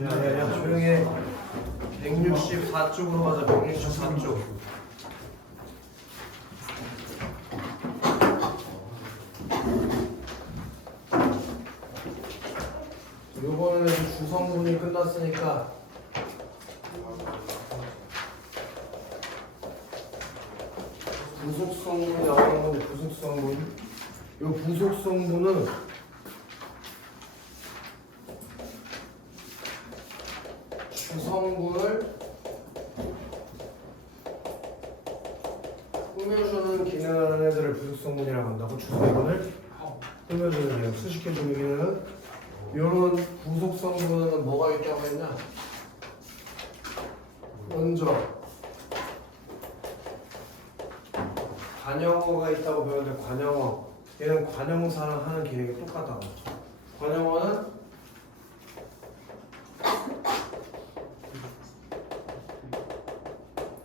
야야야 조용히 해. 164쪽으로 가자. 164쪽. 요거는 주성분이 끝났으니까 부속성분이 나오는 건 부속성분. 요 부속성분은 주성분을 꾸며주는 기능을 하는 애들을 부속성분이라고 한다고. 주성분을 꾸며주는 기능, 수식해주는 기능은 요런 부속성분은 뭐가 있다고 했냐? 먼저 관형어가 있다고 배웠는데 관형어 얘는 관형사랑 하는 기능이 똑같다고. 관형어는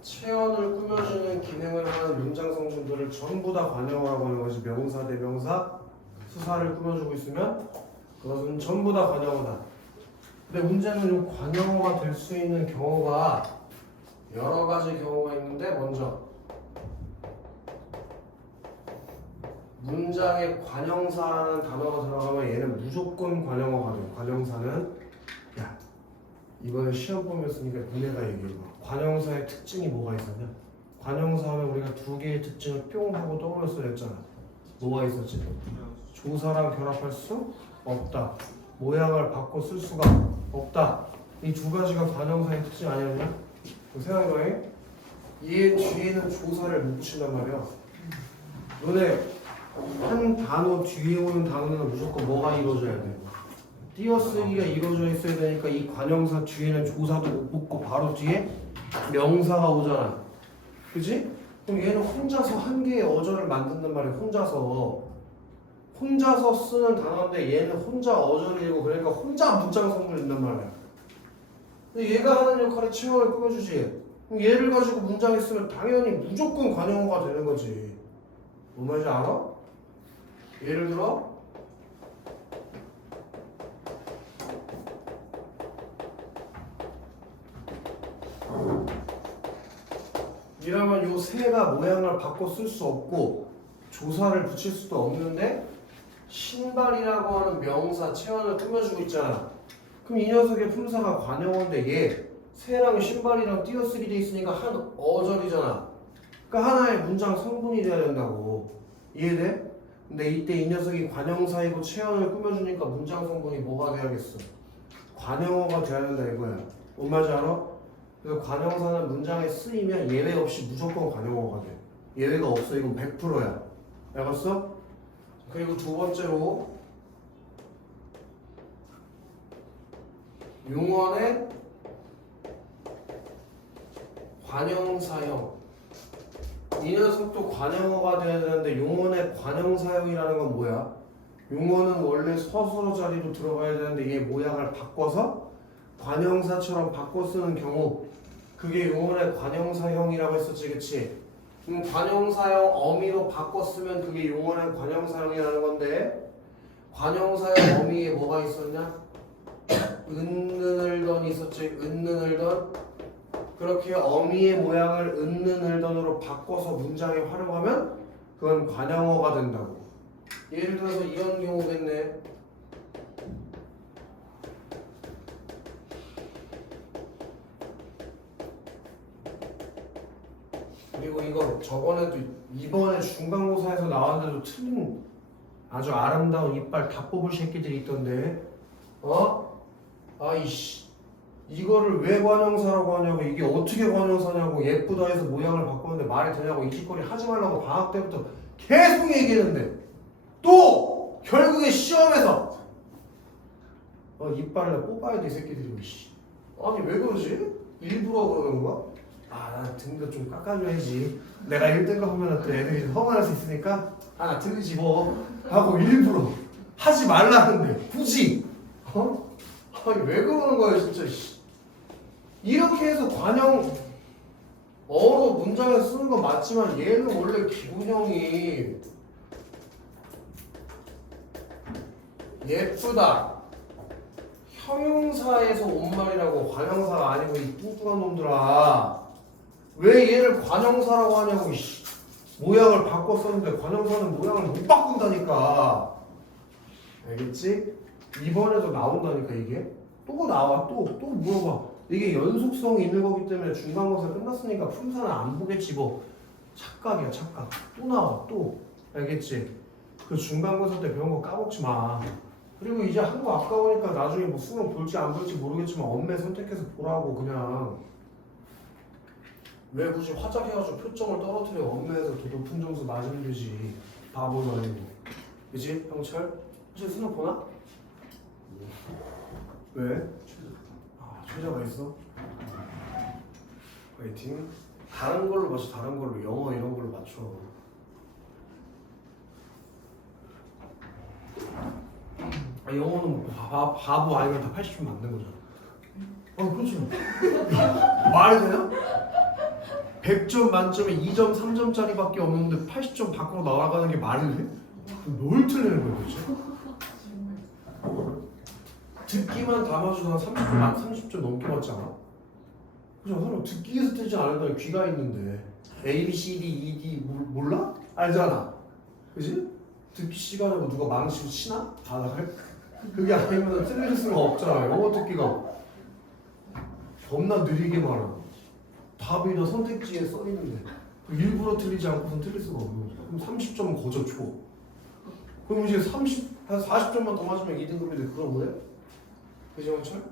체언을 꾸며주는 기능을 하는 문장 성분들을 전부 다 관형어라고 하는 것이 명사, 대명사, 수사를 꾸며주고 있으면 그것은 전부 다 관형어다. 근데 문제는 이 관형어가 될 수 있는 경우가 여러 가지 경우가 있는데 먼저 문장에 관형사라는 단어가 들어가면 얘는 무조건 관형어가 돼요. 관형사는 야 이번에 시험 보면서니까 니네가 얘기해봐. 관형사의 특징이 뭐가 있었냐? 관형사 하면 우리가 두 개의 특징을 뿅 하고 떠올렸어야 했잖아. 뭐가 있었지? 조사랑 결합할 수 없다. 모양을 바꿔 쓸 수가 없다. 이 두 가지가 관형사의 특징 아니었냐? 생각해봐. 얘 뒤에는 조사를 못 붙인단 말이야. 너네 한 단어 뒤에 오는 단어는 무조건 뭐가 이루어져야 돼? 띄어쓰기가 이루어져 있어야 되니까 이 관형사 뒤에는 조사도 못 붙고 바로 뒤에 명사가 오잖아. 그지? 그럼 얘는 혼자서 한 개의 어절을 만든단 말이야. 혼자서 쓰는 단어인데 얘는 혼자 어절을 읽고 그러니까 혼자 문장 성분을 읽는단 말이야. 근데 얘가 하는 역할이 체형을 꾸며주지. 그럼 얘를 가지고 문장에 쓰면 당연히 무조건 관형어가 되는 거지. 뭔 말인지 알아? 예를 들어 이러면 요 새가 모양을 바꿔 쓸 수 없고 조사를 붙일 수도 없는데 신발이라고 하는 명사 체언을 꾸며주고 있잖아. 그럼 이 녀석의 품사가 관형어인데 얘 새랑 신발이랑 띄어쓰기 돼 있으니까 한 어절이잖아. 그러니까 하나의 문장 성분이 돼야 된다고. 이해돼? 근데 이때 이 녀석이 관형사이고 체언을 꾸며주니까 문장 성분이 뭐가 돼야겠어? 관형어가 돼야 된다 이거야. 뭔 말인지 알아? 그래서 관형사는 문장에 쓰이면 예외 없이 무조건 관형어가 돼. 예외가 없어. 이건 100%야. 알았어? 그리고 두 번째로 용언의 관형사형. 이 녀석도 관형어가 돼야 되는데 용언의 관형사형이라는 건 뭐야? 용언은 원래 서술어 자리로 들어가야 되는데 얘 모양을 바꿔서 관형사처럼 바꿔 쓰는 경우 그게 용언의 관형사형이라고 했었지, 그치? 관형사형 어미로 바꿔 쓰면 그게 용언의 관형사형이라는 건데 관형사형 어미에 뭐가 있었냐? 은는을던이 있었지. 은는을던. 그렇게 어미의 모양을 은는을던으로 바꿔서 문장에 활용하면 그건 관형어가 된다고. 예를 들어서 이런 경우겠네. 그리고 이거 저번에도 이번에 중간고사에서 나왔는데도 틀린 아주 아름다운 이빨 다 뽑을 새끼들이 있던데. 아이씨. 이거를 왜 관형사라고 하냐고. 이게 어떻게 관형사냐고. 예쁘다 해서 모양을 바꾸는데 말이 되냐고. 이 짓거리 하지 말라고 방학 때부터 계속 얘기했는데 또 결국에 시험에서 이빨을 뽑아야 돼 이 새끼들이. 아니 왜 그러지? 일부러 그러는 거야? 나 등도 좀 깎아줘야지. 내가 1등급 하면 또 애들이 허가할 수 있으니까 나 들으지 뭐 하고 일부러 하지 말라는데 굳이 아니 왜 그러는 거야 진짜. 이렇게 해서 관형어로 문장에 쓰는 건 맞지만 얘는 원래 기본형이 예쁘다. 형용사에서 온 말이라고 관형사가 아니고 이 뚱뚱한 놈들아. 왜 얘를 관형사라고 하냐고. 이씨. 모양을 바꿔 썼는데 관형사는 모양을 못 바꾼다니까. 알겠지? 이번에도 나온다니까 이게. 또 나와. 또 물어봐. 이게 연속성이 있는 거기 때문에 중간고사 끝났으니까 품사는 안 보겠지 뭐. 착각이야 착각. 또 나와 또. 알겠지? 그 중간고사 때 배운 거 까먹지 마. 그리고 이제 한 거 아까우니까 나중에 뭐 수능 볼지 안 볼지 모르겠지만 엄매 선택해서 보라고 그냥. 왜 굳이 화작해가지고 표점을 떨어뜨려. 엄매에서 더 높은 점수 맞으면 되지. 바보도 아니고. 그치? 형철? 혹시 수능 보나? 왜? 아, 최저가 있어? 화이팅. 다른 걸로 맞춰. 다른 걸로. 영어 이런 걸로 맞춰. 아, 영어는 뭐 바보 아니면 다 80점 맞는 거잖아. 그렇지. 말이 되나? 100점 만점에 2점, 3점짜리밖에 없는데 80점 밖으로 나가는 게 말이 돼? 뭘 틀리는 거야 도대체? 듣기만 담아주던 30점 넘게 받잖아. 그죠? 서로 듣기에서 뜨지 않았더니 귀가 있는데 A, B, C, D, E, D 몰라? 알잖아. 그지? 듣기 시간하고 누가 망치로 치나? 바닥을? 그게 아니면 틀릴 수가 없잖아. 영어 듣기가 겁나 느리게 말하고 답이 다 선택지에 써있는데 일부러 틀리지 않고선 틀릴 수가 없는 거죠. 그럼 30점은 거저 줘. 그럼 이제 한 40점만 더 맞으면 2등급인데 그럼 왜? 그지 형철?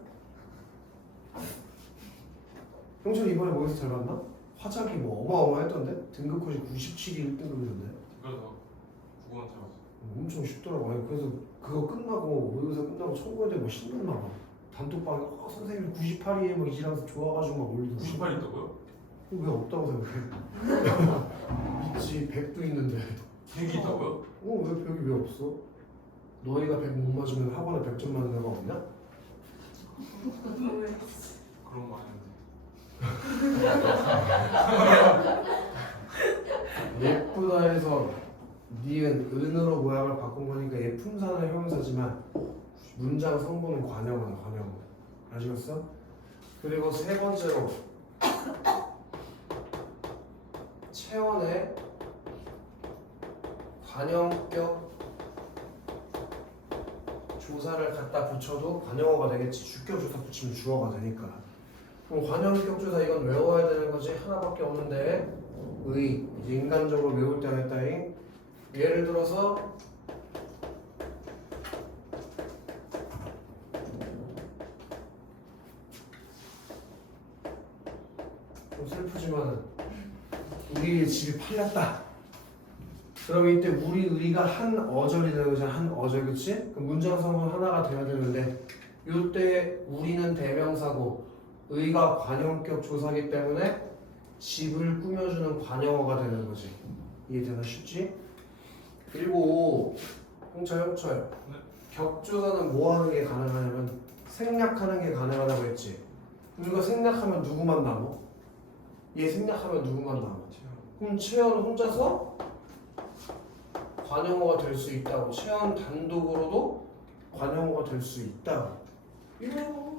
형철 이번에 뭐에서 잘 봤나? 화작이 뭐 어마어마했던데? 등급컷이 97이 1등급이던데. 그래서 9원 잡았어. 엄청 쉽더라고. 아니, 그래서 그거 끝나고 모의고사 끝나고 청구인데 뭐 신났나 봐. 단톡방에 선생님 98이에 뭐 이지라서 좋아가지고 막 올리고. 98 있다고요? 왜 없다고 생각해? 있지. 100도 있는데. 100이 있다고요? 왜 100이 왜 없어? 너희가 100 못 맞으면 학원에 100점 맞는 애가 없냐? 그런 거 아닌데. 예쁘다 해서 니은 은으로 모양을 바꾼 거니까 얘 품사는 형용사지만 문장 성분은 관형은 관형. 아시겠어? 그리고 세 번째로 체원에 관형격 조사를 갖다 붙여도 관형어가 되겠지. 주격 조사 붙이면 주어가 되니까. 그럼 관형격 조사 이건 외워야 되는 거지. 하나밖에 없는데 의 이제 인간적으로 외울 때 했다잉. 예를 들어서 좀 슬프지만 우리의 집이 팔렸다. 그럼 이때 우리 의가 한 어절이 되는 거잖아. 한 어절. 그치? 그 문장 성분 하나가 돼야 되는데 이때 우리는 대명사고 의가 관형격 조사기 때문에 집을 꾸며주는 관형어가 되는 거지. 이해되나? 쉽지? 그리고 형철 네. 격조사는 뭐 하는 게 가능하냐면 생략하는 게 가능하다고 했지. 우리가 생략하면 누구만 남아? 얘 생략하면 누구만 남아? 그럼 채연 혼자서 관형어가 될 수 있다고. 채연 단독으로도 관형어가 될 수 있다고. 이거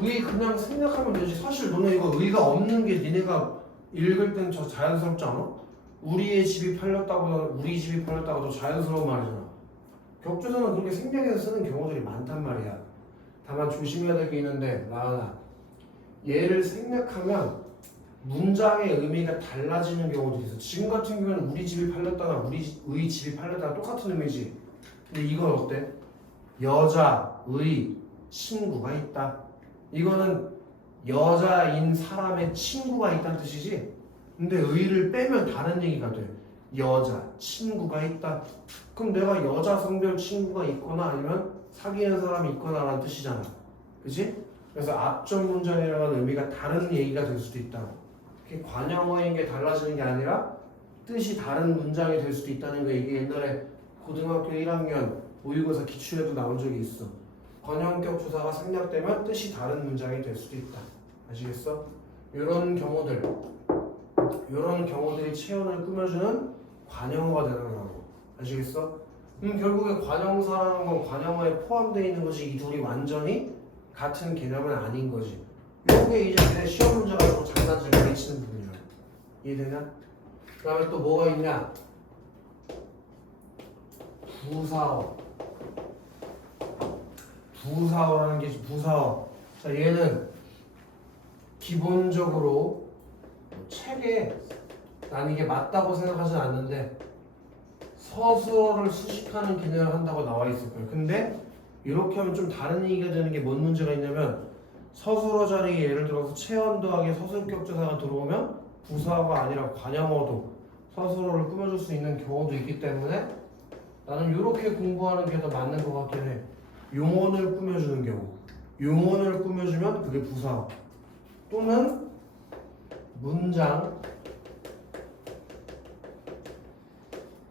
의 그냥 생략하면 되지. 사실 너네 이거 의가 없는 게 니네가 읽을 땐 저 자연스럽지 않아? 우리의 집이 팔렸다보다는 우리 집이 팔렸다가 더 자연스러운 말이잖아. 격조사는 그렇게 생략해서 쓰는 경우들이 많단 말이야. 다만 조심해야 될 게 있는데 나하나 얘를 생략하면 문장의 의미가 달라지는 경우도 있어. 지금 같은 경우는 우리 집이 팔렸다나 우리 집이 팔렸다나 똑같은 의미지. 근데 이건 어때? 여자의 친구가 있다. 이거는 여자인 사람의 친구가 있다는 뜻이지. 근데 의를 빼면 다른 얘기가 돼. 여자 친구가 있다. 그럼 내가 여자 성별 친구가 있거나 아니면 사귀는 사람이 있거나 라는 뜻이잖아. 그치? 그래서 앞전 문장이랑은 의미가 다른 얘기가 될 수도 있다고. 그게 관형어인 게 달라지는 게 아니라 뜻이 다른 문장이 될 수도 있다는 거. 이게 옛날에 고등학교 1학년 모의고사 기출에도 나온 적이 있어. 관형격 조사가 생략되면 뜻이 다른 문장이 될 수도 있다. 아시겠어? 이런 경우들 이런 경우들이 체온을 꾸며주는 관용어가 되는 거라고. 아시겠어? 결국에 관용사라는 건 관용어에 포함되어 있는 거지, 이 둘이 완전히 같은 개념은 아닌 거지. 요게 이제 내 시험 문제 가지고 장단점을 내치는 부분이야. 이해되냐? 그 다음에 또 뭐가 있냐? 부사어. 부사어라는 게 부사어. 자, 얘는 기본적으로 책에 난 이게 맞다고 생각하진 않는데 서술어를 수식하는 개념을 한다고 나와 있을 거예요. 근데 이렇게 하면 좀 다른 얘기가 되는 게 뭔 문제가 있냐면 서술어 자리에 예를 들어서 체언 더하기 서술격조사가 들어오면 부사어가 아니라 관용어도 서술어를 꾸며줄 수 있는 경우도 있기 때문에 나는 이렇게 공부하는 게 더 맞는 것 같긴 해. 용언을 꾸며주는 경우, 용언을 꾸며주면 그게 부사어 또는 문장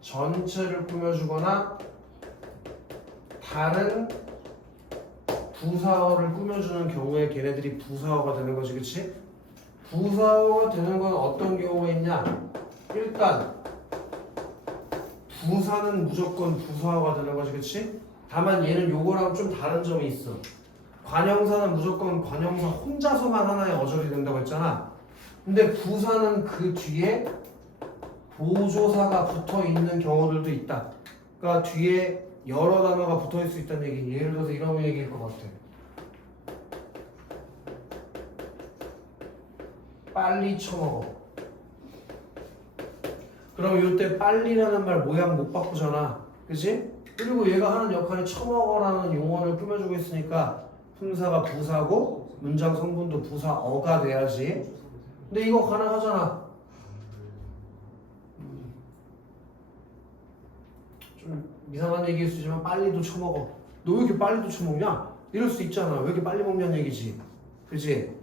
전체를 꾸며주거나 다른 부사어를 꾸며주는 경우에 걔네들이 부사어가 되는 거지, 그치? 부사어가 되는 건 어떤 경우가 있냐? 일단 부사는 무조건 부사어가 되는 거지, 그치? 다만 얘는 요거랑 좀 다른 점이 있어. 관형사는 무조건 관형사 혼자서만 하나의 어절이 된다고 했잖아. 근데 부사는 그 뒤에 보조사가 붙어 있는 경우들도 있다. 그러니까 뒤에 여러 단어가 붙어 있을 수 있다는 얘기. 예를 들어서 이런 얘기일 것 같아. 빨리 처먹어. 그럼 이때 빨리라는 말 모양 못 바꾸잖아. 그치? 그리고 얘가 하는 역할이 처먹어라는 용어를 꾸며주고 있으니까 품사가 부사고 문장 성분도 부사어가 돼야지. 근데 이거 가능하잖아. 좀 이상한 얘기일 수 있지만 빨리도 처먹어. 너 왜 이렇게 빨리도 처먹냐? 이럴 수 있잖아. 왜 이렇게 빨리 먹냐는 얘기지. 그치?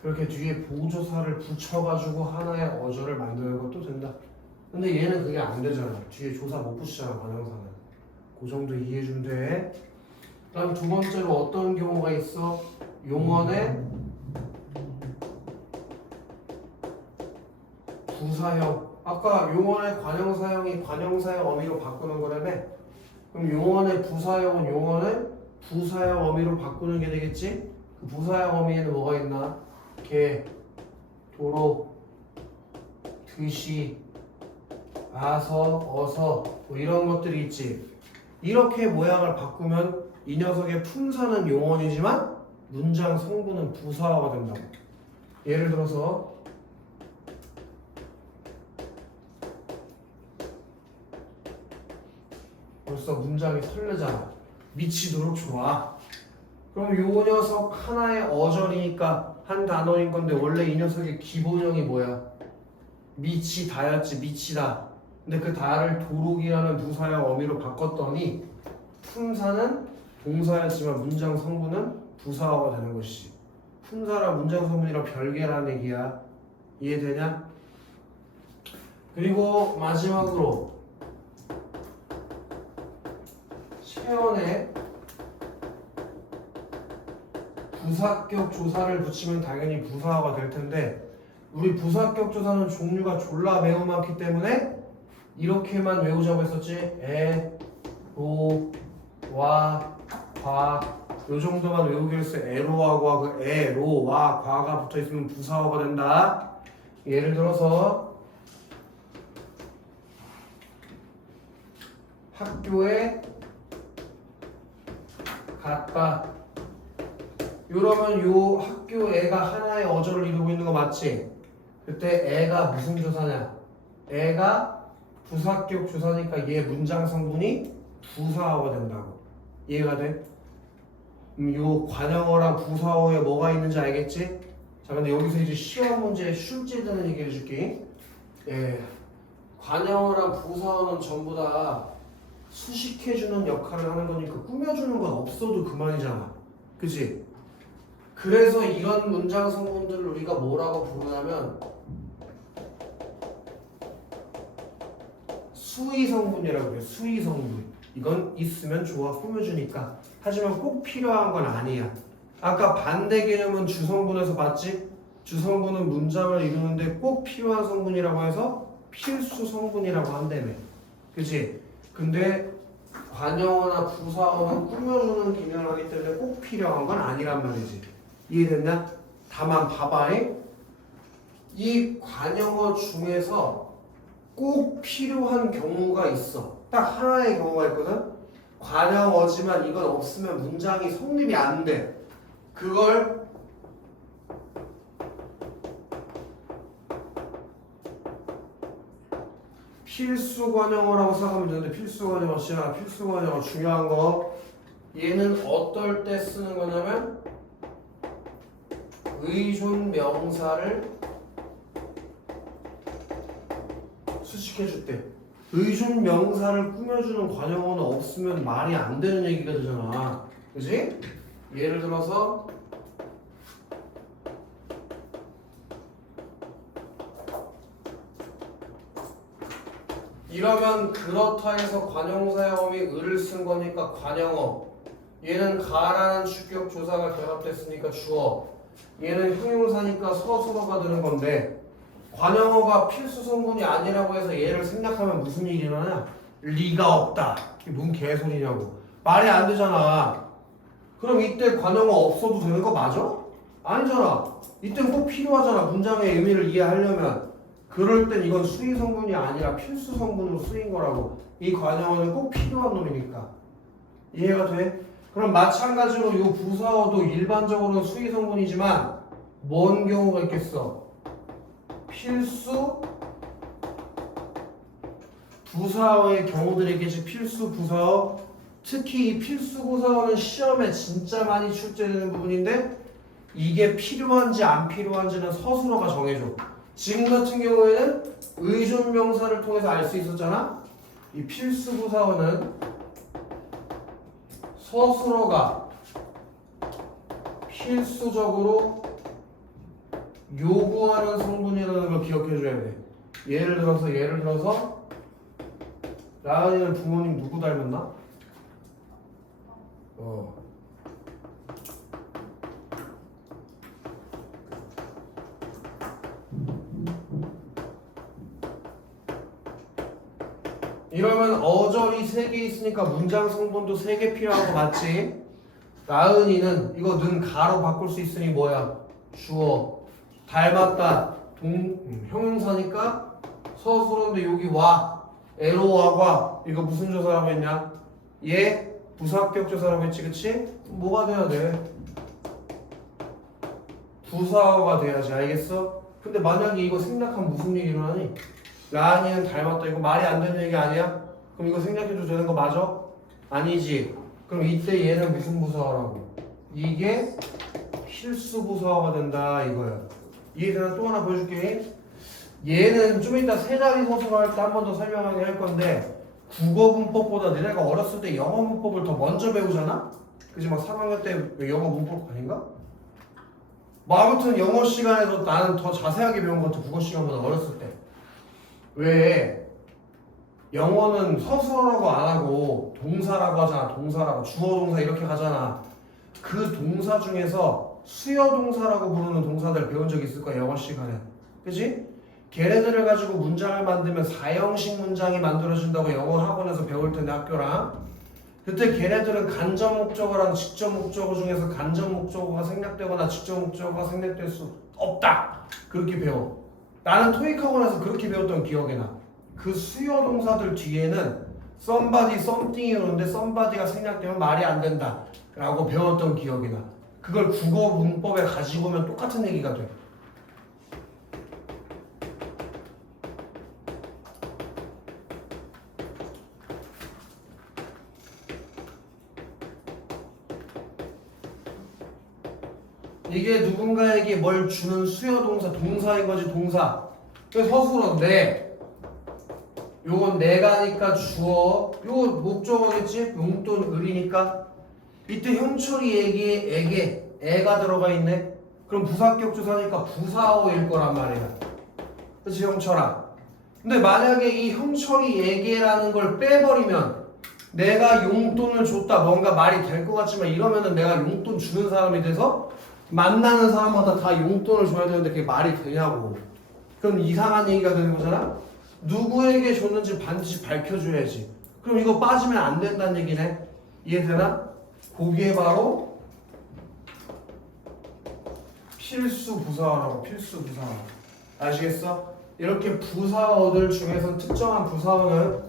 그렇게 뒤에 보조사를 붙여가지고 하나의 어조를 만드는 것도 된다. 근데 얘는 그게 안 되잖아. 뒤에 조사 못 붙이잖아, 관형사는. 그 정도 이해해주면 돼. 그다음 두 번째로 어떤 경우가 있어? 용언의 부사형. 아까 용언의 관형사형이 관형사의 어미로 바꾸는 거라며. 그럼 용언의 부사형은 용언을 부사형 어미로 바꾸는 게 되겠지? 그 부사형 어미에는 뭐가 있나? 개, 도로, 드시, 아서, 어서 뭐 이런 것들이 있지. 이렇게 모양을 바꾸면 이 녀석의 품사는 용언이지만 문장 성분은 부사어가 된다고. 예를 들어서 벌써 문장이 설레잖아. 미치도록 좋아. 그럼 요 녀석 하나의 어절이니까 한 단어인 건데 원래 이 녀석의 기본형이 뭐야? 미치다였지. 미치다. 근데 그 다를 도록이라는 부사의 어미로 바꿨더니 품사는 동사였지만 문장 성분은 부사어가 되는 것이지. 품사랑 문장 성분이랑 별개라는 얘기야. 이해되냐? 그리고 마지막으로 체언에 부사격 조사를 붙이면 당연히 부사어가 될 텐데 우리 부사격 조사는 종류가 졸라 매우 많기 때문에 이렇게만 외우자고 했었지. 에, 로, 와, 과. 요 정도만 외우기로 했어. 에로와 과, 그 에, 로, 와, 과가 붙어 있으면 부사어가 된다. 예를 들어서 학교에 갔다. 이러면 요 학교 애가 하나의 어조를 이루고 있는 거 맞지? 그때 애가 무슨 조사냐? 애가 부사격 조사니까 얘 문장 성분이 부사어가 된다고. 이해가 돼? 요 관형어랑 부사어에 뭐가 있는지 알겠지? 자, 근데 여기서 이제 시험 문제에 출제되는 얘기 해줄게. 예, 관형어랑 부사어는 전부 다 수식해주는 역할을 하는 거니까 꾸며주는 건 없어도 그만이잖아. 그치? 그래서 이런 문장 성분들을 우리가 뭐라고 부르냐면 수의 성분이라고 해요. 수의 성분. 이건 있으면 좋아, 꾸며주니까. 하지만 꼭 필요한 건 아니야. 아까 반대 개념은 주성분에서 봤지? 주성분은 문장을 이루는데 꼭 필요한 성분이라고 해서 필수 성분이라고 한다며. 그치? 근데 관용어나 부사어는 꾸며주는 기능을 하기 때문에 꼭 필요한 건 아니란 말이지. 이해됐냐? 다만 봐봐잉. 이 관용어 중에서 꼭 필요한 경우가 있어. 딱 하나의 경우가 있거든. 관용어지만 이건 없으면 문장이 성립이 안 돼. 그걸 필수 관용어라고 생각하면 되는데, 필수 관용어 시작. 필수 관용어 중요한 거. 얘는 어떨 때 쓰는 거냐면 의존 명사를 수식해줄 때. 의존 명사를 꾸며주는 관용어는 없으면 말이 안 되는 얘기가 되잖아. 그지? 예를 들어서 이러면 그렇다 해서 관용사의 어미 을을 쓴 거니까 관용어. 얘는 가라는 주격 조사가 결합됐으니까 주어. 얘는 형용사니까 서술어가 되는 건데, 관용어가 필수 성분이 아니라고 해서 얘를 생략하면 무슨 일이 일어나냐? 리가 없다. 이게 뭔 개소리냐고. 말이 안 되잖아. 그럼 이때 관용어 없어도 되는 거 맞아? 아니잖아. 이땐 꼭 필요하잖아. 문장의 의미를 이해하려면. 그럴 땐 이건 수의 성분이 아니라 필수 성분으로 쓰인 거라고. 이 관용어는 꼭 필요한 놈이니까. 이해가 돼? 그럼 마찬가지로 이 부사어도 일반적으로는 수의 성분이지만 뭔 경우가 있겠어? 필수 부사어의 경우들이 있겠지. 필수 부사어. 특히 이 필수 부사어는 시험에 진짜 많이 출제되는 부분인데, 이게 필요한지 안 필요한지는 서술어가 정해줘. 지금 같은 경우에는 의존 명사를 통해서 알 수 있었잖아. 이 필수 부사어는 서술어가 필수적으로 요구하는 성분이라는 걸 기억해줘야 돼. 예를 들어서 라은이는 부모님 누구 닮았나? 이러면 어절이 3개 있으니까 문장 성분도 3개 필요한 거 맞지? 라은이는 이거 는 가로 바꿀 수 있으니 뭐야? 주어. 닮았다. 형용사니까 서술어인데 여기 와. 에로와과 이거 무슨 조사라고 했냐? 얘 부사격 조사라고 했지, 그치? 뭐가 돼야 돼? 부사어가 돼야지, 알겠어? 근데 만약에 이거 생략하면 무슨 일이 일어나니? 라은이는 닮았다. 이거 말이 안 되는 얘기 아니야? 그럼 이거 생략해도 되는 거 맞아? 아니지. 그럼 이때 얘는 무슨 부사어라고? 이게 필수 부사어가 된다 이거야. 이해되나? 또 하나 보여줄게. 얘는 좀 이따 세 자리 서술어 할 때 한 번 더 설명하게 할 건데, 국어 문법보다 너네가 어렸을 때 영어 문법을 더 먼저 배우잖아? 그지? 막 3학년 때 영어 문법 아닌가? 뭐 아무튼 영어 시간에도 나는 더 자세하게 배운 것 같아. 국어 시간보다 어렸을 때. 왜? 영어는 서술어라고 안 하고 동사라고 하잖아. 동사라고. 주어 동사 이렇게 가잖아. 그 동사 중에서 수요 동사라고 부르는 동사들 배운 적 있을 거야, 영어 시간에. 그치? 걔네들을 가지고 문장을 만들면 4형식 문장이 만들어진다고 영어 학원에서 배울 텐데, 학교랑. 그때 걔네들은 간접 목적어랑 직접 목적어 중에서 간접 목적어가 생략되거나 직접 목적어가 생략될 수 없다. 그렇게 배워. 나는 토익 학원에서 그렇게 배웠던 기억이 나. 그 수요 동사들 뒤에는 somebody, something이 오는데 somebody가 생략되면 말이 안 된다 라고 배웠던 기억이 나. 그걸 국어 문법에 가지고 오면 똑같은 얘기가 돼. 이게 누군가에게 뭘 주는 수요 동사, 동사인 거지, 동사. 그래서 서술어인데 요건 내가니까 주어, 요건 목적어겠지? 용돈 을이니까. 이때 형철이에게 애가 들어가 있네. 그럼 부사격 조사니까 부사어일 거란 말이야. 그치, 형철아? 근데 만약에 이 형철이에게라는 걸 빼버리면, 내가 용돈을 줬다, 뭔가 말이 될 것 같지만 이러면은 내가 용돈 주는 사람이 돼서 만나는 사람마다 다 용돈을 줘야 되는데 그게 말이 되냐고. 그럼 이상한 얘기가 되는 거잖아. 누구에게 줬는지 반드시 밝혀줘야지. 그럼 이거 빠지면 안 된다는 얘기네. 이해되나? 그게 바로 필수 부사어라고. 필수 부사어. 아시겠어? 이렇게 부사어들 중에서 특정한 부사어는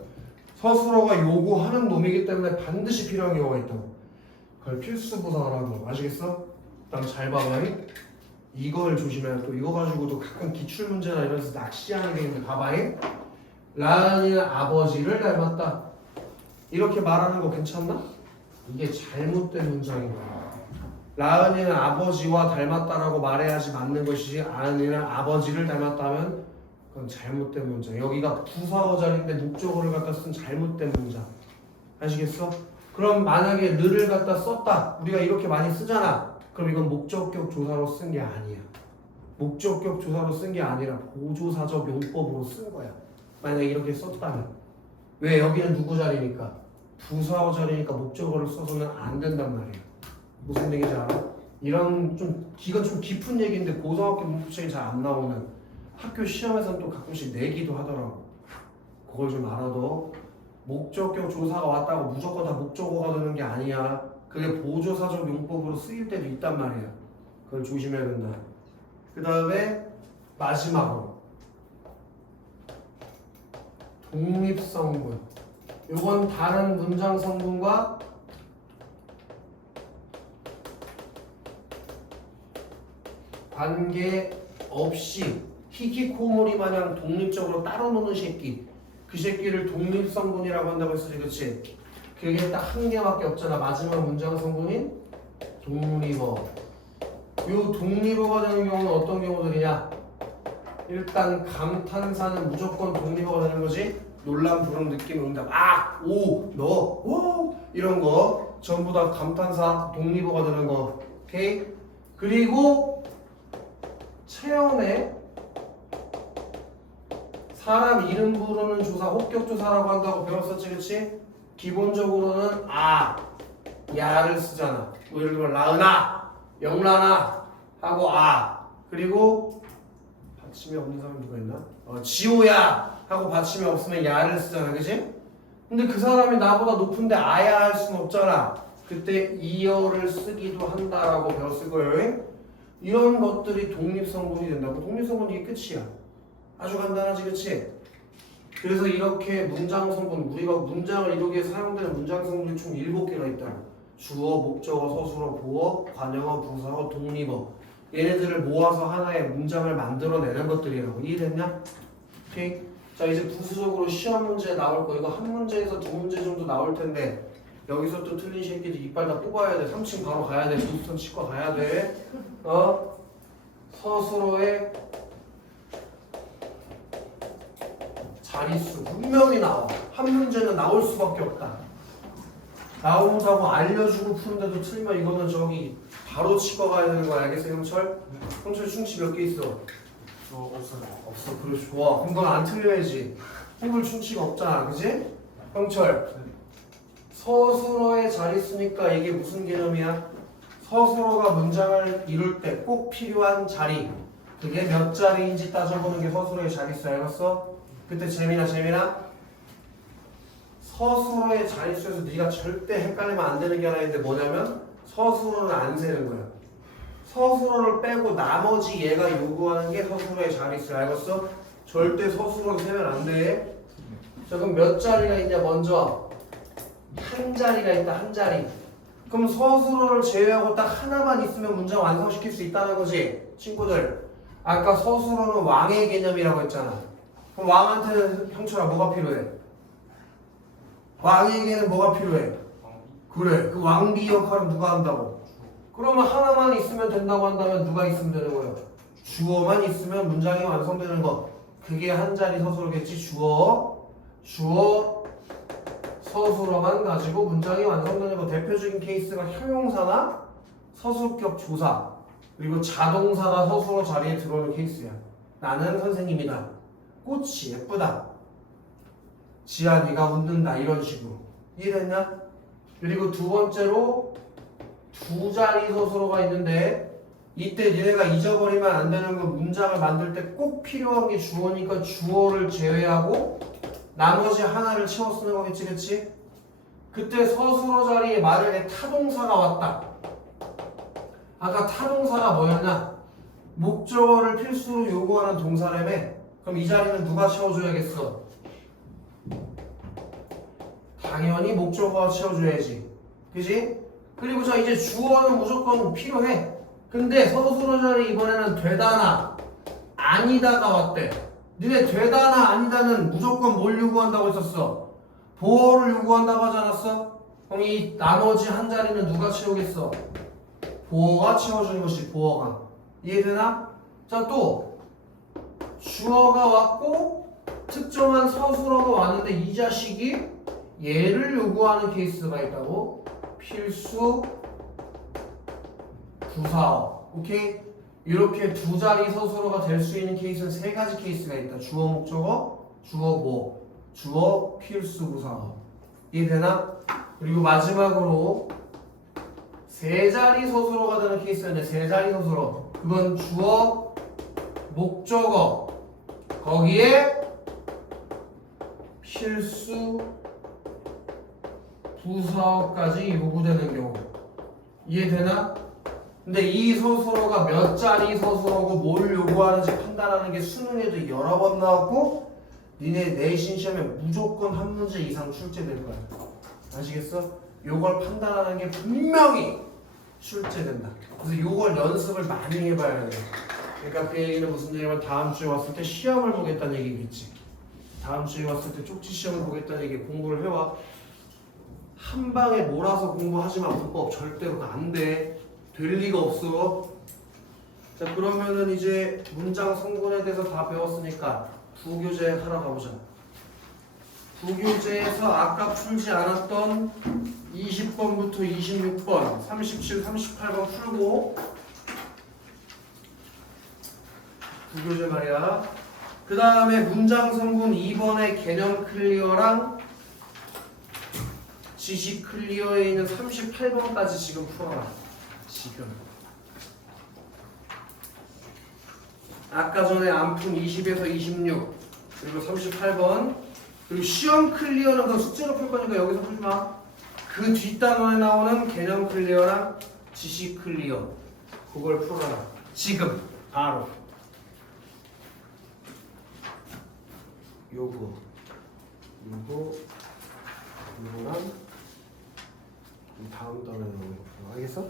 서술어가 요구하는 놈이기 때문에 반드시 필요한 경우가 있다고. 그걸 필수 부사어라고. 아시겠어? 그다음 잘 봐봐. 이걸 조심해야. 또 이거 가지고도 가끔 기출문제나 이런 데서 낚시하는 게 있는데 봐봐. 라은이는 아버지를 닮았다. 이렇게 말하는 거 괜찮나? 이게 잘못된 문장인 거야. 라은이는 아버지와 닮았다라고 말해야지 맞는 것이지, 라은이는 아버지를 닮았다면 그건 잘못된 문장. 여기가 부사어 자리인데 목적어를 갖다 쓴 잘못된 문장. 아시겠어? 그럼 만약에 를을 갖다 썼다. 우리가 이렇게 많이 쓰잖아. 그럼 이건 목적격 조사로 쓴 게 아니야. 목적격 조사로 쓴 게 아니라 보조사적 용법으로 쓴 거야. 만약에 이렇게 썼다면. 왜? 여기는 누구 자리니까? 부사어 자리니까 목적어를 써서는 안 된단 말이야. 무슨 얘기인지 알아? 이런 이건 좀 깊은 얘기인데 고등학교 문법책이 잘 안 나오는, 학교 시험에서는 또 가끔씩 내기도 하더라고. 그걸 좀 알아도 목적격 조사가 왔다고 무조건 다 목적어가 되는 게 아니야. 그게 보조사적 용법으로 쓰일 때도 있단 말이야. 그걸 조심해야 된다. 그 다음에 마지막으로 독립성분. 요건 다른 문장 성분과 관계없이 히키코모리 마냥 독립적으로 따로 노는 새끼, 그 새끼를 독립성분이라고 한다고 했으지, 그치? 그게 딱 한 개밖에 없잖아. 마지막 문장 성분인 독립어. 요 독립어가 되는 경우는 어떤 경우들이냐? 일단 감탄사는 무조건 독립어가 되는 거지. 놀람, 부름, 느낌, 응답, 아, 오, 너, 오, 이런 거 전부 다 감탄사 독립어가 되는 거. 오케이? 그리고 체험에 사람 이름 부르는 조사, 혹격조사라고 한다고 배웠었지, 그치? 기본적으로는 아, 야를 쓰잖아. 뭐 예를 들면 라은아, 영란아 하고 아, 그리고 받침이 없는 사람 누가 있나? 지호야 하고 받침이 없으면 야를 쓰잖아, 그치? 근데 그 사람이 나보다 높은데 아야 할 수는 없잖아. 그때 이어를 쓰기도 한다라고 배웠을 거예요. 이런 것들이 독립성분이 된다고. 독립성분이 이게 끝이야. 아주 간단하지, 그치? 그래서 이렇게 문장 성분, 우리가 문장을 이루기 위해 사용되는 문장 성분이 총 7개가 있다. 주어, 목적어, 서술어, 보어, 관형어, 부사어, 독립어. 얘네들을 모아서 하나의 문장을 만들어내는 것들이라고. 이해됐냐? 오케이? 자, 이제 부수적으로 시험 문제 나올 거. 이거 한 문제에서 두 문제 정도 나올 텐데 여기서 또 틀린 새끼들 이빨 다 뽑아야 돼. 3층 바로 가야 돼. 부스턴 치과 가야 돼. 서술어의 자릿수 분명히 나와. 한 문제는 나올 수밖에 없다. 나온다고 알려주고 푸는데도 틀리면 이거는 저기 바로 치과 가야 되는 거야. 알겠어, 형철? 형철 충치 몇 개 있어? 저 없어요. 없어. 그래, 좋아. 그럼 넌 안 틀려야지. 홍글 충치가 없잖아, 그지? 형철, 서술어의 자릿수니까 이게 무슨 개념이야? 서술어가 문장을 이룰 때 꼭 필요한 자리, 그게 몇 자리인지 따져보는 게 서술어의 자릿수야. 알았어? 그때 재미나 서술어의 자릿수에서 네가 절대 헷갈리면 안 되는 게 하나 있는데 뭐냐면 서술어는 안 세는 거야. 서술어를 빼고 나머지 얘가 요구하는 게 서술어의 자릿수야. 알겠어? 절대 서술어는 세면 안 돼. 자, 그럼 몇 자리가 있냐? 먼저 한 자리가 있다. 한 자리. 그럼 서술어를 제외하고 딱 하나만 있으면 문장 완성시킬 수 있다는 거지, 친구들. 아까 서술어는 왕의 개념이라고 했잖아. 그럼 왕한테는 형철아 뭐가 필요해? 왕에게는 뭐가 필요해? 그래, 그 왕비 역할은 누가 한다고? 그러면 하나만 있으면 된다고 한다면 누가 있으면 되는 거예요? 주어만 있으면 문장이 완성되는 거. 그게 한 자리 서술어겠지. 주어, 서술어만 가지고 문장이 완성되는 거. 대표적인 케이스가 형용사나 서술격 조사, 그리고 자동사가 서술어 자리에 들어오는 케이스야. 나는 선생님이다. 꽃이 예쁘다. 지한이가 웃는다. 이런 식으로. 이해됐냐? 그리고 두 번째로 두 자리 서술어가 있는데 이때 니네가 잊어버리면 안 되는 건 문장을 만들 때 꼭 필요한 게 주어니까 주어를 제외하고 나머지 하나를 채워 쓰는 거겠지, 그치? 그때 서술어 자리에 만약에 타동사가 왔다. 아까 타동사가 뭐였냐? 목적어를 필수로 요구하는 동사라며. 그럼 이 자리는 누가 채워줘야겠어? 당연히 목적어가 채워줘야지. 그지? 그리고 자 이제 주어는 무조건 필요해. 근데 서술어 자리 이번에는 되다나 아니다가 왔대. 니네 되다나 아니다는 무조건 뭘 요구한다고 했었어? 보어를 요구한다고 하지 않았어? 그럼 이 나머지 한 자리는 누가 채우겠어? 보어가 채워주는 것이 보어가. 이해되나? 자, 또 주어가 왔고 특정한 서술어가 왔는데 이 자식이 얘를 요구하는 케이스가 있다고? 필수 부사어. 오케이? 이렇게 두 자리 서술어가 될 수 있는 케이스는 세 가지 케이스가 있다. 주어 목적어, 주어 뭐, 주어 필수 부사어. 이해되나? 그리고 마지막으로 세 자리 서술어가 되는 케이스는 세 자리 서술어. 그건 주어 목적어 거기에 필수 부사어까지 요구되는 경우. 이해되나? 근데 이 서술어가 몇 자리 서술어고 뭘 요구하는지 판단하는 게 수능에도 여러 번 나왔고 니네 내신 시험에 무조건 한 문제 이상 출제될 거야. 아시겠어? 요걸 판단하는 게 분명히 출제된다. 그래서 요걸 연습을 많이 해봐야 돼. 그러니까 그 얘기는 무슨 얘기냐면 다음 주에 왔을 때 시험을 보겠다는 얘기겠지. 다음 주에 왔을 때 쪽지 시험을 보겠다는 얘기. 공부를 해와. 한 방에 몰아서 공부하지만 문법 절대로 안 돼. 될 리가 없어. 자, 그러면은 이제 문장 성분에 대해서 다 배웠으니까 부교재 하러 가보자. 부교재에서 아까 풀지 않았던 20번부터 26번, 37, 38번 풀고 부교재 말이야. 그 다음에 문장 성분 2번의 개념 클리어랑 지식 클리어에 있는 38번까지 지금 풀어라. 지금 아까 전에 안푼 20에서 26 그리고 38번 그리고 시험 클리어는 그 숙제로 풀 거니까 여기서 풀지 마. 그 뒷단원에 나오는 개념 클리어랑 지식 클리어 그걸 풀어라. 지금 바로 요거랑 다음 단원에 나오는 거 알겠어?